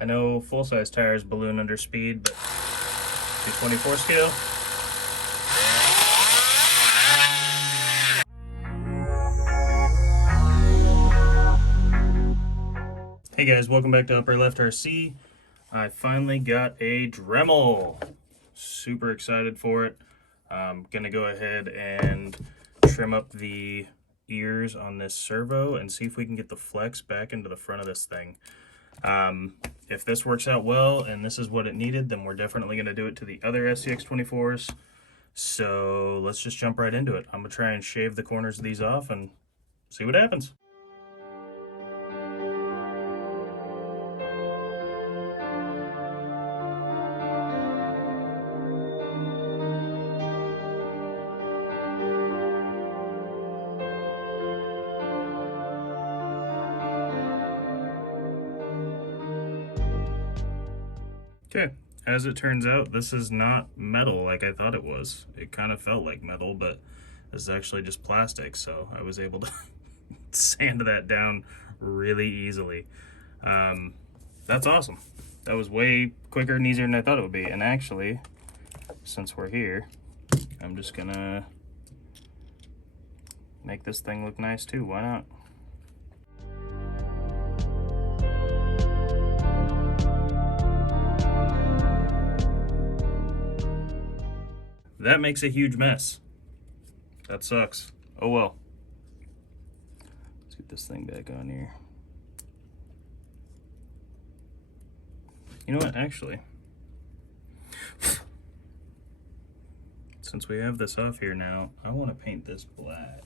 I know full-size tires balloon under speed, but 224 scale. Hey guys, welcome back to Upper Left RC. I finally got a Dremel. Super excited for it. I'm gonna go ahead and trim up the ears on this servo and see if we can get the flex back into the front of this thing. If this works out well and this is what it needed, then we're definitely gonna do it to the other SCX24s. So let's just jump right into it. I'm gonna try and shave the corners of these off and see what happens. Okay, as it turns out, this is not metal like I thought it was. It kind of felt like metal, but this is actually just plastic, so I was able to sand that down really easily. That's awesome. That was way quicker and easier than I thought it would be. And actually, since we're here, I'm just gonna make this thing look nice too. Why not? That makes a huge mess. That sucks. Oh well. Let's get this thing back on here. You know what, actually, since we have this off here now, I want to paint this black.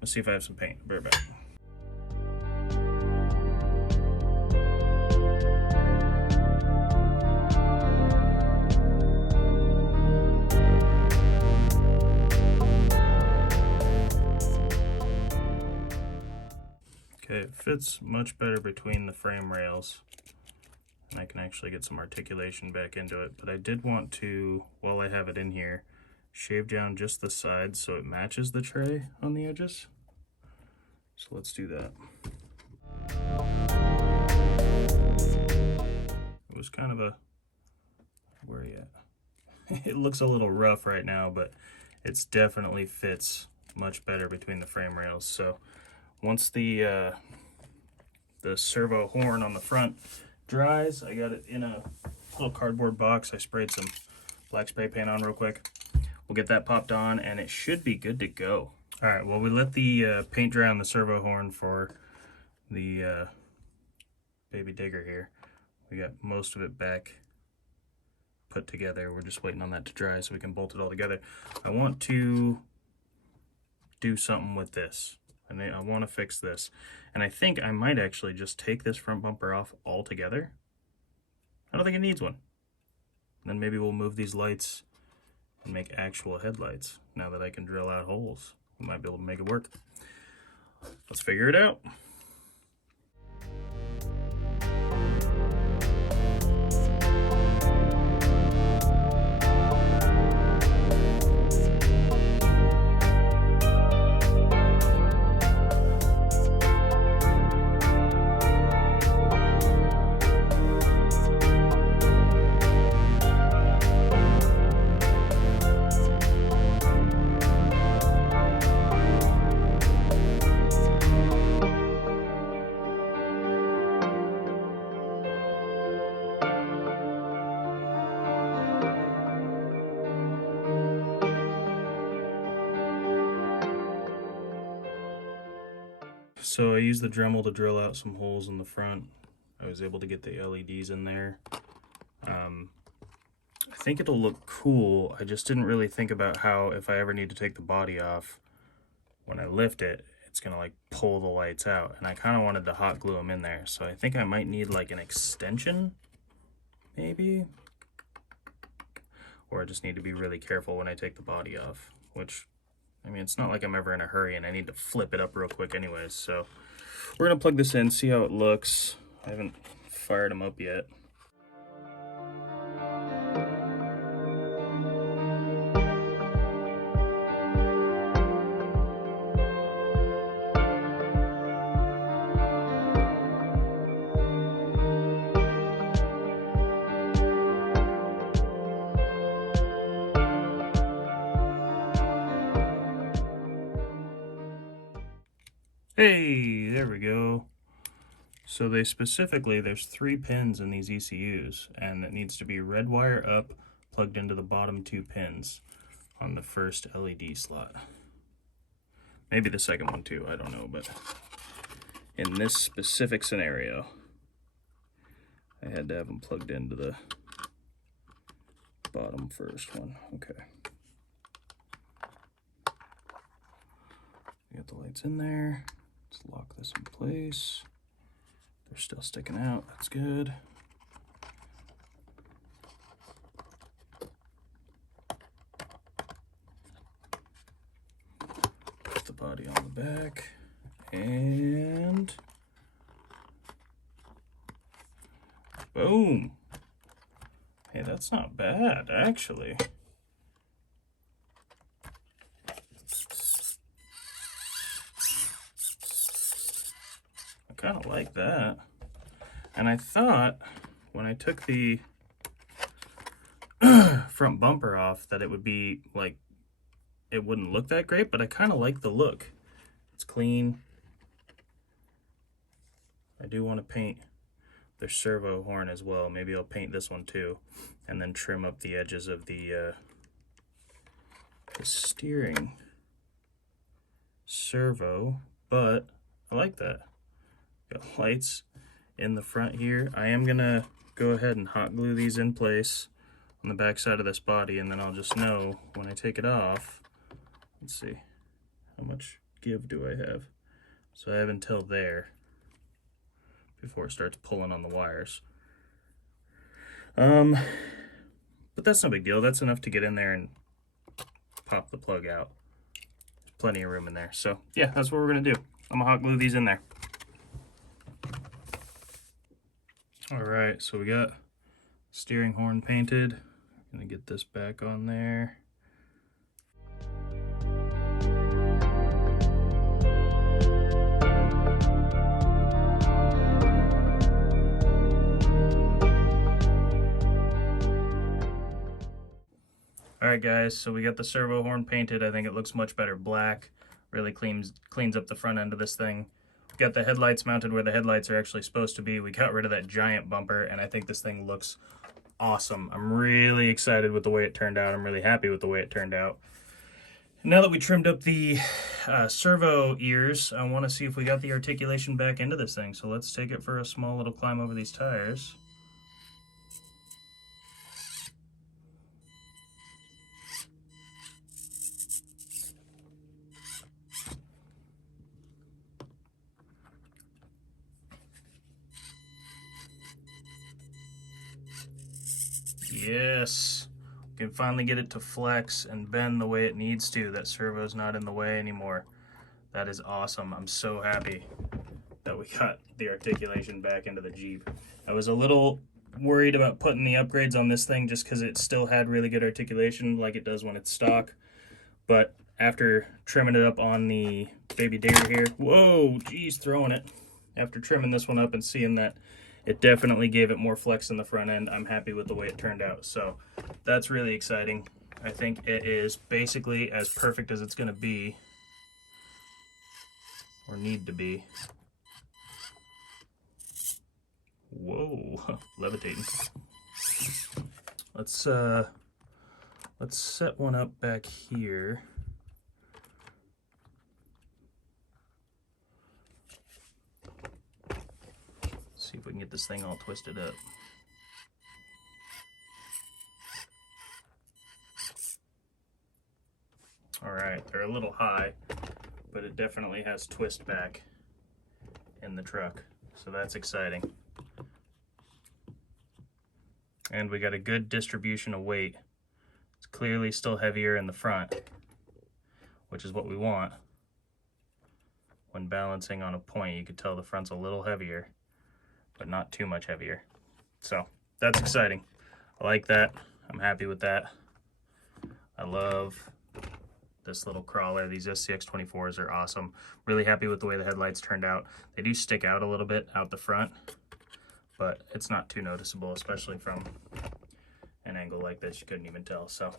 Let's see if I have some paint. Bear back. Okay, it fits much better between the frame rails, and I can actually get some articulation back into it. But I did want to, while I have it in here, shave down just the sides so it matches the tray on the edges. So let's do that. It was kind of a, where are you at? It looks a little rough right now, but it's definitely fits much better between the frame rails. So once the servo horn on the front dries, I got it in a little cardboard box. I sprayed some black spray paint on real quick. We'll get that popped on and it should be good to go. All right, well, we let the paint dry on the servo horn for the baby digger here. We got most of it back put together. We're just waiting on that to dry so we can bolt it all together. I want to do something with this. And I want to fix this. And I think I might actually just take this front bumper off altogether. I don't think it needs one. And then maybe we'll move these lights and make actual headlights. Now that I can drill out holes, we might be able to make it work. Let's figure it out. So I used the Dremel to drill out some holes in the front. I was able to get the LEDs in there. I think it'll look cool. I just didn't really think about how, if I ever need to take the body off, when I lift it, it's gonna like pull the lights out. And I kind of wanted to hot glue them in there. So I think I might need like an extension, maybe. Or I just need to be really careful when I take the body off, which, I mean, it's not like I'm ever in a hurry and I need to flip it up real quick anyways. So we're gonna plug this in, see how it looks. I haven't fired them up yet. Hey, there we go. So they specifically, there's 3 pins in these ECUs, and it needs to be red wire up, plugged into the bottom 2 pins on the first LED slot. Maybe the second one too, I don't know, but in this specific scenario, I had to have them plugged into the bottom first one. Okay. Get the lights in there. Let's lock this in place. They're still sticking out, that's good. Put the body on the back, and boom. Hey, that's not bad, actually. I kind of like that. And I thought when I took the front bumper off that it would be like, it wouldn't look that great, but I kind of like the look. It's clean. I do want to paint the servo horn as well. Maybe I'll paint this one too, and then trim up the edges of the steering servo, but I like that. Got lights in the front here. I am gonna go ahead and hot glue these in place on the back side of this body, and then I'll just know when I take it off. Let's see, how much give do I have? So I have until there before it starts pulling on the wires. But that's no big deal. That's enough to get in there and pop the plug out. There's plenty of room in there. So yeah, that's what we're gonna do. I'm gonna hot glue these in there. All right, so we got steering horn painted. I'm gonna get this back on there. All right, guys, so we got the servo horn painted. I think it looks much better black. Really cleans up the front end of this thing. We got the headlights mounted where the headlights are actually supposed to be. We got rid of that giant bumper, and I think this thing looks awesome. I'm really excited with the way it turned out. I'm really happy with the way it turned out. Now that we trimmed up the servo ears, I want to see if we got the articulation back into this thing. So let's take it for a small little climb over these tires. Yes, we can finally get it to flex and bend the way it needs to. That servo's not in the way anymore. That is awesome. I'm so happy that we got the articulation back into the Jeep. I was a little worried about putting the upgrades on this thing just because it still had really good articulation like it does when it's stock. But after trimming it up on the Baby Dare here, whoa, geez, throwing it. After trimming this one up and seeing that it definitely gave it more flex in the front end, I'm happy with the way it turned out. So that's really exciting. I think it is basically as perfect as it's going to be, or need to be. Whoa, levitating. Let's set one up back here. See if we can get this thing all twisted up. All right, they're a little high, but it definitely has twist back in the truck, so that's exciting. And we got a good distribution of weight. It's clearly still heavier in the front, which is what we want. When balancing on a point, you could tell the front's a little heavier, but not too much heavier. So that's exciting. I like that. I'm happy with that. I love this little crawler. These SCX24s are awesome. Really happy with the way the headlights turned out. They do stick out a little bit out the front, but it's not too noticeable, especially from an angle like this. You couldn't even tell. So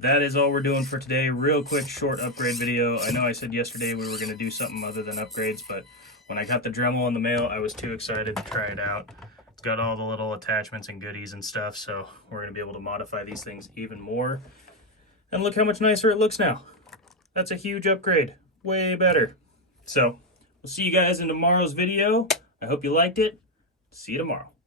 that is all we're doing for today. Real quick, short upgrade video. I know I said yesterday we were going to do something other than upgrades, but when I got the Dremel in the mail, I was too excited to try it out. It's got all the little attachments and goodies and stuff, so we're going to be able to modify these things even more. And look how much nicer it looks now. That's a huge upgrade. Way better. So, we'll see you guys in tomorrow's video. I hope you liked it. See you tomorrow.